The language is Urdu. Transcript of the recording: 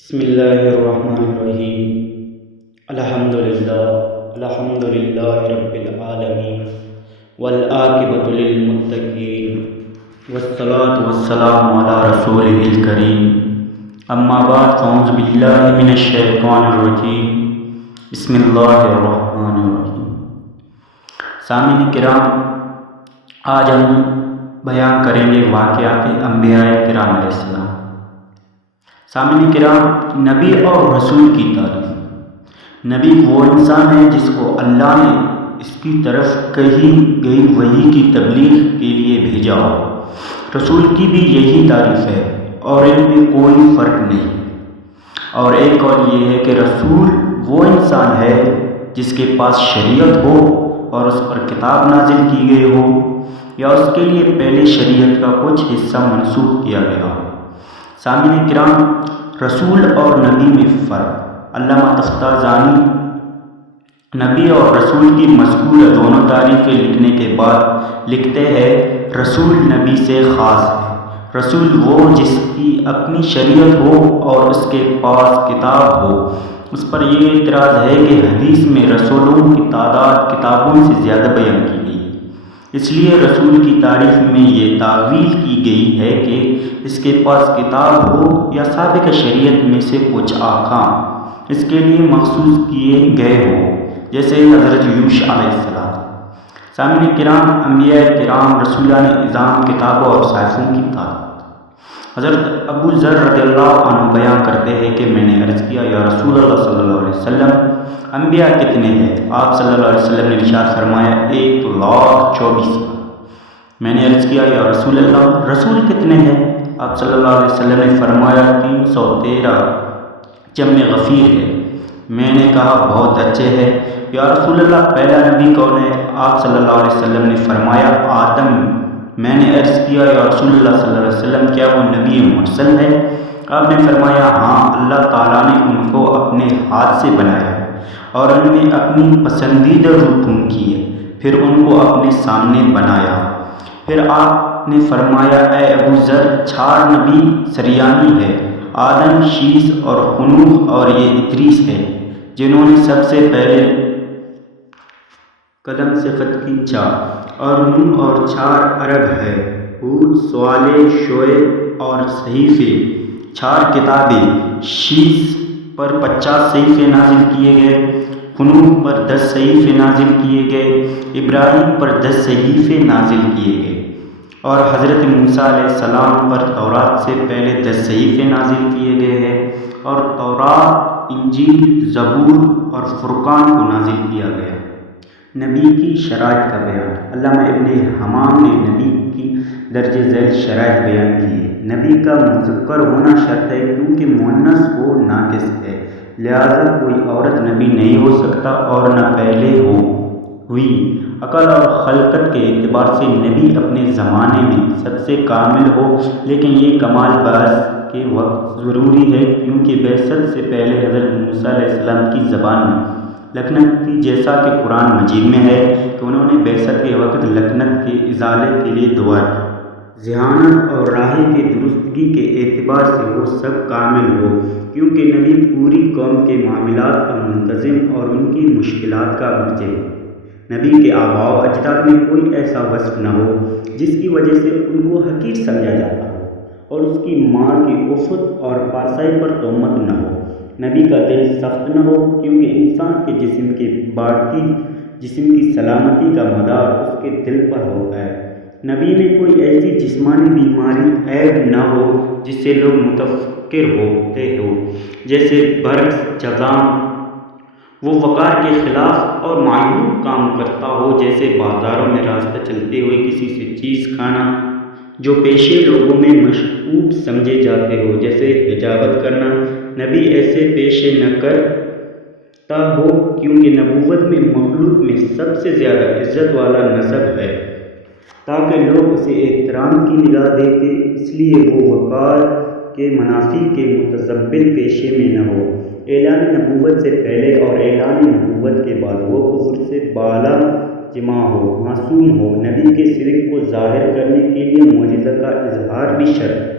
بسم اللہ الرحمن الرحیم الحمد للہ رب العالمین والعاقبۃ للمتقین والصلاة والسلام علی رسولہ الکریم اما بعد فاعوذ باللہ من الشیطان الرجیم بسم اللہ الرحمن الرحیم۔ سامعین کرام، آج ہم بیان کریں گے واقعات انبیاء کرام علیہ السلام۔ سامعین کرام، نبی اور رسول کی تعریف۔ نبی وہ انسان ہے جس کو اللہ نے اس کی طرف کہی گئی وحی کی تبلیغ کے لیے بھیجا ہو۔ رسول کی بھی یہی تعریف ہے اور ان میں کوئی فرق نہیں۔ اور ایک اور یہ ہے کہ رسول وہ انسان ہے جس کے پاس شریعت ہو اور اس پر کتاب نازل کی گئی ہو، یا اس کے لیے پہلے شریعت کا کچھ حصہ منسوخ کیا گیا ہو۔ سامعین کرام، رسول اور نبی میں فرق۔ علامہ تفتازانی نبی اور رسول کی مذکورہ دونوں تعریفیں لکھنے کے بعد لکھتے ہیں، رسول نبی سے خاص ہے۔ رسول وہ جس کی اپنی شریعت ہو اور اس کے پاس کتاب ہو۔ اس پر یہ اعتراض ہے کہ حدیث میں رسولوں کی تعداد کتابوں سے زیادہ بیان کی گئی ہے، اس لیے رسول کی تعریف میں یہ تعویل کی گئی ہے کہ اس کے پاس کتاب ہو یا سابق شریعت میں سے کچھ احکام اس کے لیے مخصوص کیے گئے ہوں، جیسے حضرت یونس علیہ السلام۔ سامعین کرام، انبیاء کرام رسولان اعظام کتابوں اور صحائفوں کی تعداد۔ حضرت ابو ذر رضی اللہ عنہ بیان کرتے ہیں کہ میں نے عرض کیا، یا رسول اللہ صلی اللہ علیہ وسلم، انبیاء کتنے ہیں؟ آپ صلی اللہ علیہ وسلم نے ارشاد فرمایا، 1,24,000۔ میں نے عرض کیا، یا رسول اللہ، رسول کتنے ہیں؟ آپ صلی اللہ علیہ وسلم نے فرمایا، 313 جمع غفیر ہے۔ میں نے کہا، بہت اچھے ہے یا رسول اللہ، پہلا نبی کون ہے؟ آپ صلی اللہ علیہ وسلم نے فرمایا، آدم۔ میں نے عرض کیا، یا رسول اللہ صلی اللہ علیہ وسلم، کیا وہ نبی مرسل ہے؟ آپ نے فرمایا، ہاں، اللہ تعالیٰ نے ان کو اپنے ہاتھ سے بنایا ہے اور ان میں اپنی پسندیدہ روح پھونک کی ہے، پھر ان کو اپنے سامنے بنایا۔ پھر آپ نے فرمایا، اے ابو ذر، 4 نبی سریانی ہے، آدم، شیس اور خنوخ اور یہ ادریس ہے، جنہوں نے سب سے پہلے قلم سے خط کھینچا، اور نوح اور 4 عرب ہے، ہود، صالح، شعیب اور صحیفے، 4 کتابیں۔ شیس پر 50 صحیفے نازل کیے گئے، خنوخ پر 10 صحیفے نازل کیے گئے، ابراہیم پر 10 صحیفے نازل کیے گئے، اور حضرت موسیٰ علیہ السلام پر تورات سے پہلے 10 صحیفے نازل کیے گئے ہیں، اور تورات، انجیل، زبور اور فرقان کو نازل کیا گیا۔ نبی کی شرائط کا بیان۔ علامہ ابن حمام نے نبی کی درجہ ذیل شرائط بیان کی ہے۔ نبی کا مذکر ہونا شرط ہے کیونکہ مؤنث وہ ناقص ہے، لہذا کوئی عورت نبی نہیں ہو سکتا اور نہ پہلے ہوئی۔ عقل اور خلقت کے اعتبار سے نبی اپنے زمانے میں سب سے کامل ہو، لیکن یہ کمال بعث کے وقت ضروری ہے کیونکہ بعثت سے پہلے حضرت موسیٰ علیہ السلام کی زبان میں لکنت تھی، جیسا کہ قرآن مجید میں ہے کہ انہوں نے بعثت کے وقت لکنت کے ازالے کے لیے دعا کی۔ ذہانت اور راہی کی درستگی کے اعتبار سے وہ سب کامل ہو، کیونکہ نبی پوری قوم کے معاملات کا منتظم اور ان کی مشکلات کا مرجع ہے۔ نبی کے آباء و اجداد میں کوئی ایسا وصف نہ ہو جس کی وجہ سے ان کو حقیر سمجھا جاتا ہو، اور اس کی ماں کی عفت اور پارسائی پر تہمت نہ ہو۔ نبی کا دل سخت نہ ہو، کیونکہ انسان کے جسم کی سلامتی کا مدار اس کے دل پر ہوتا ہے۔ نبی میں کوئی ایسی جسمانی بیماری عیب نہ ہو جس سے لوگ متفکر ہوتے ہو، جیسے برص، جذام۔ وہ وقار کے خلاف اور معیوب کام کرتا ہو، جیسے بازاروں میں راستہ چلتے ہوئے کسی سے چیز کھانا جو پیشے لوگوں میں مشکوک سمجھے جاتے ہو، جیسے حجابت کرنا۔ نبی ایسے پیشے نہ کرتا ہو، کیونکہ نبوت میں مخلوق میں سب سے زیادہ عزت والا نسب ہے، تاکہ لوگ اسے احترام کی نگاہ دیکھیں، اس لیے وہ وقار کے منافی کے متزبن پیشے میں نہ ہو۔ اعلان نبوت سے پہلے اور اعلان نبوت کے بعد وہ کفر سے بالا جمع ہو، معصوم ہو۔ نبی کے صدق کو ظاہر کرنے کے لیے معجزہ کا اظہار بھی شرط ہے۔